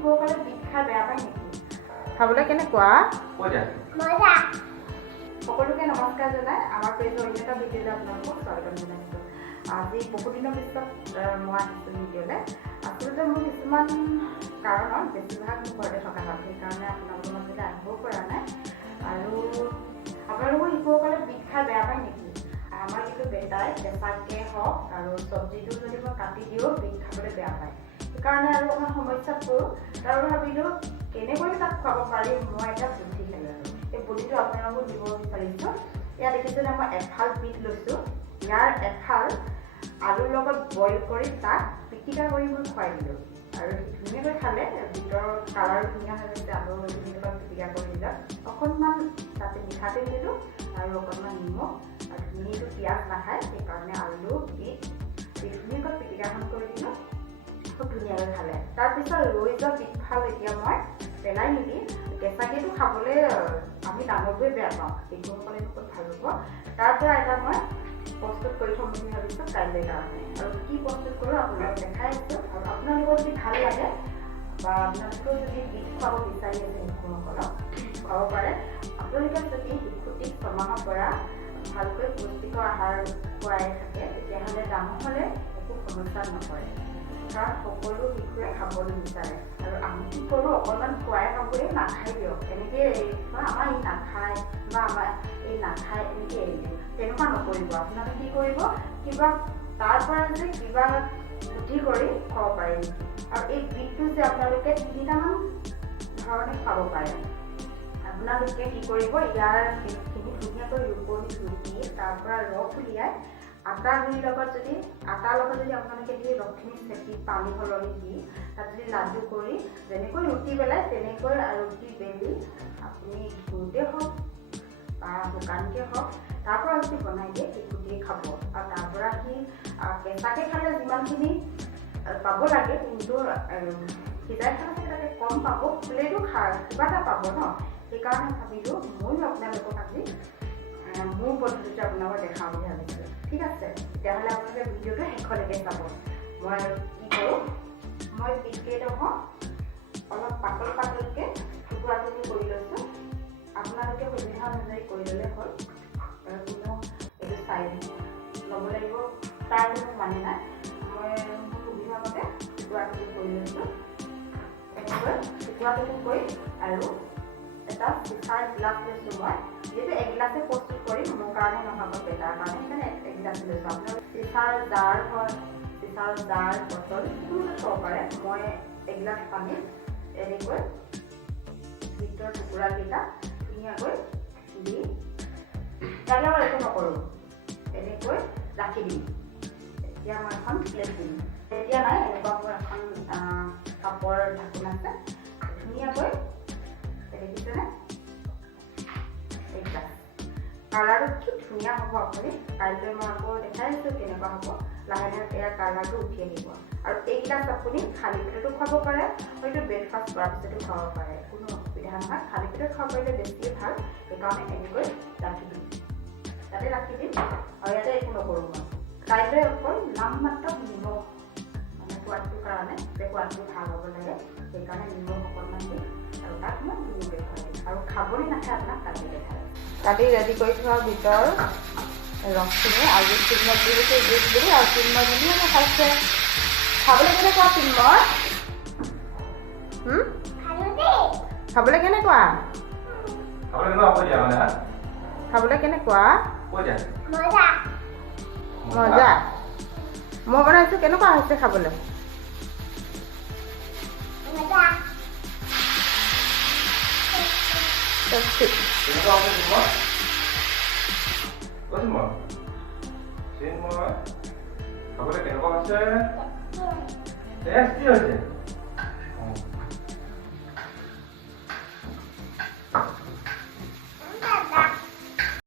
শিশুসকলে বিট খাই বেয়া পায় নেকি? খাবলৈ কেনেকুৱা? মজা। সকলোকে নমস্কাৰ জনাই আমাৰ পেজৰ অন্য এটা ভিডিঅ'লৈ আপোনালোকক স্বাগতম জনাইছোঁ। আজি বহুদিনৰ পিছত মই আহিছোঁ ভিডিঅ'লৈ। আচলতে মোৰ কিছুমান কাৰণত বেছিভাগ মোৰ ঘৰতে থকা হয় সেইকাৰণে আপোনালোকৰ মাজলৈ আহিবও পৰা নাই। আৰু আপোনালোকৰ শিশুসকলে বিট খাই বেয়া পায় নেকি? আমাৰ কিন্তু বেটাই কেঁচাকে হওক আৰু চব্জিটো যদি মই কাটি দিওঁ বিট খাবলৈ বেয়া পায়। সেইকাৰণে আৰু সমস্যাত পৰোঁ আৰু ভাবিলোঁ কেনেকৈ তাক খুৱাব পাৰিম মই এটা বুদ্ধি খেলোঁ এই বুদ্ধিটো আপোনালোকক দিব বিচাৰিছোঁ ইয়াত দেখিছেনে মই এফাল বিট লৈছোঁ। ইয়াৰ এফাল আলুৰ লগত বইল কৰি তাক পিটিকা কৰি মই খুৱাই দিলোঁ। আৰু ধুনীয়াকৈ খালে বিটৰ কালাৰো ধুনীয়া হৈ গৈছে আলু ধুনীয়াকৈ পিটিকা কৰি দিলত অকণমান তাতে মিঠাতেল দিলোঁ আৰু অকণমান নিমখ আৰু ধুনীয়াকৈ পিঁয়াজ নাখায় সেইকাৰণে আলু দি ধুনীয়াকৈ পিটিকাখন কৰি দিলোঁ। খুব ধুনীয়াকৈ খালে। তাৰপিছত ৰৈ যোৱা পিঠফাল এতিয়া মই পেলাই নিদি কেঁচাকেতো খাবলৈ আমি ডাঙৰবোৰে বেয়া পাওঁ। শিশুসকলেতো ক'ত ভাল পাব তাৰ পৰা এটা মই প্ৰস্তুত কৰি থ'ম বুলি ভাবিছোঁ কাইলৈ কাৰণে। আৰু কি প্ৰস্তুত কৰোঁ আপোনালোকক দেখাই আছোঁ। আৰু আপোনালোকৰ যদি ভাল লাগে বা আপোনালোকেও যদি বিট খুৱাব বিচাৰি আছে শিশুসকলক খুৱাব পাৰে। আপোনালোকে যদি শিশুটিক ছমাহৰ পৰা ভালকৈ পুষ্টিকৰ আহাৰ খুৱাই থাকে তেতিয়াহ'লে ডাঙৰ হ'লে একো সমস্যাত নপৰে কাৰণ সকলো শিশুৱে খাবলৈ বিচাৰে আৰু আমি কি কৰোঁ অকণমান খুৱাই খাবই নাখাই দিয়ক। এনেকৈ বা আমাৰ ই নাখায় বা আমাৰ এই নাখায় এনেকৈ এৰি দিওঁ তেনেকুৱা নকৰিব। আপোনালোকে কি কৰিব কিবা তাৰ পৰা যে কিবা বুদ্ধি কৰি খুৱাব পাৰে আৰু এই বিটটো যে আপোনালোকে তিনিটামান ধৰণে খুৱাব পাৰে। আপোনালোকে কি কৰিব ইয়াৰ বিটখিনি ধুনীয়াকৈ ৰুকনি ৰুকি তাৰ পৰা ৰস উলিয়াই আটা গুড়িৰ লগত যদি আটাৰ লগত যদি আপোনালোকে সেই ৰসখিনি চেপি পানী সলনি দি তাত যদি লাডু কৰি যেনেকৈ ৰুটি বেলাই তেনেকৈ ৰুটি বেলি আপুনি ঘিউতে হওক বা শুকানকৈ হওক তাৰ পৰা যদি বনাই দিয়ে শিশুটিয়ে খাব। আৰু তাৰ পৰা সি কেঁচাকৈ খালে যিমানখিনি পাব লাগে কিন্তু সিজাই খালে তাতে কম পাব ফুলেতো খা কিবা এটা পাব ন? সেইকাৰণে ভাবিলোঁ ময়ো আপোনালোকক আজি মোৰ পদ্ধতিটো আপোনালোকক দেখাওঁ বুলি ভাবিছোঁ ঠিক আছে, তেতিয়াহ'লে আপোনালোকে ভিডিঅ'টো শেষলৈকে চাব। মই আৰু কি কৰোঁ, মই বিটকেইডোখৰ অলপ পাতল পাতলকৈ টুকুৰা টুকুৰি কৰি লৈছোঁ। আপোনালোকে সুবিধা অনুযায়ী কৰি ল'লে হ'ল। কোনো এইটো চাই ল'ব লাগিব, তাৰ কোনো মানে নাই। মই সুবিধা মতে টুকুৰা টুকুৰি কৰি লৈছোঁ। এনেকৈ টুকুৰা টুকুৰি কৰি আৰু এটা চিচাৰ গিলাচ লৈছোঁ মই। যিহেতু এগিলাচে প্ৰস্তুত কৰিম মোৰ কাৰণে নহ'ব বেটাৰ। কাৰণে সেইকাৰণে এগিলাচ লৈছোঁ। আপোনালোকে চিচাৰ জাৰ হয় চিচাৰ জাৰ বটল যিকোনো থ'ব পাৰে। মই এগিলাচ পানীত এনেকৈ ভিতৰ টুকুৰাকেইটা ধুনীয়াকৈ দি তাতে মই একো নকৰোঁ। এনেকৈ ৰাখি দিম। এতিয়া মই এখন প্লেট দিম। এতিয়া নাই এনেকুৱা মোৰ এখন কাপৰ ঢাকোন আছে। ধুনীয়াকৈ কালাৰটো কি ধুনীয়া হ'ব আপুনি। কাইলৈ মই আকৌ দেখাই আছোঁ কেনেকুৱা হ'ব। লাহে লাহে ইয়াৰ কালাৰটো উঠি আহিব। আৰু এইগিলাচ আপুনি খালী পেটতো খুৱাব পাৰে হয়তো ব্ৰেকফাষ্ট কৰাৰ পিছতো খুৱাব পাৰে। কোনো অসুবিধা নহয়। খালী পেটত খাব পাৰিলে বেছিয়ে ভালো। সেইকাৰণে এনেকৈ ৰাখি দিম। তাতে ৰাখি দিম। আৰু ইয়াতে একো নকৰোঁ মই। কাইলৈ অকল নামমাত্ৰ নিমখ মানে সোৱাদটোৰ কাৰণে যে সোৱাদটো ভালো হ'ব লাগে। সেইকাৰণে নিমখ অকণমান দিম। আৰু তাক মই ধুনীয়াকৈ খুৱাই দিম আৰু খাবলৈ নাখায় আপোনাক কাটি দেখাই কাটি ৰেডি কৰি থোৱা ভিতৰ ৰসখিনি আৰু চিন্ময় দি দিছোঁ জুইত বুলি আৰু চিন্ময় ধুনীয়াকৈ খাইছে। খাবলৈ কেনেকুৱা চিন্ময় হুম? খালো দেই খাবলৈ কেনেকুৱা? খাবলৈ কেনেকুৱা? কৈ দিয়া মানে হা? খাবলৈ কেনেকুৱা? কৈ দিয়া। মজা মজা মই বনাইছোঁ কেনেকুৱা হৈছে খাবলৈ মজা টেষ্টি কেনেকুৱা হৈছে তোমাৰ কৈছোঁ মই চিন্ময় খাবলৈ কেনেকুৱা হৈছে টেষ্টি হৈছে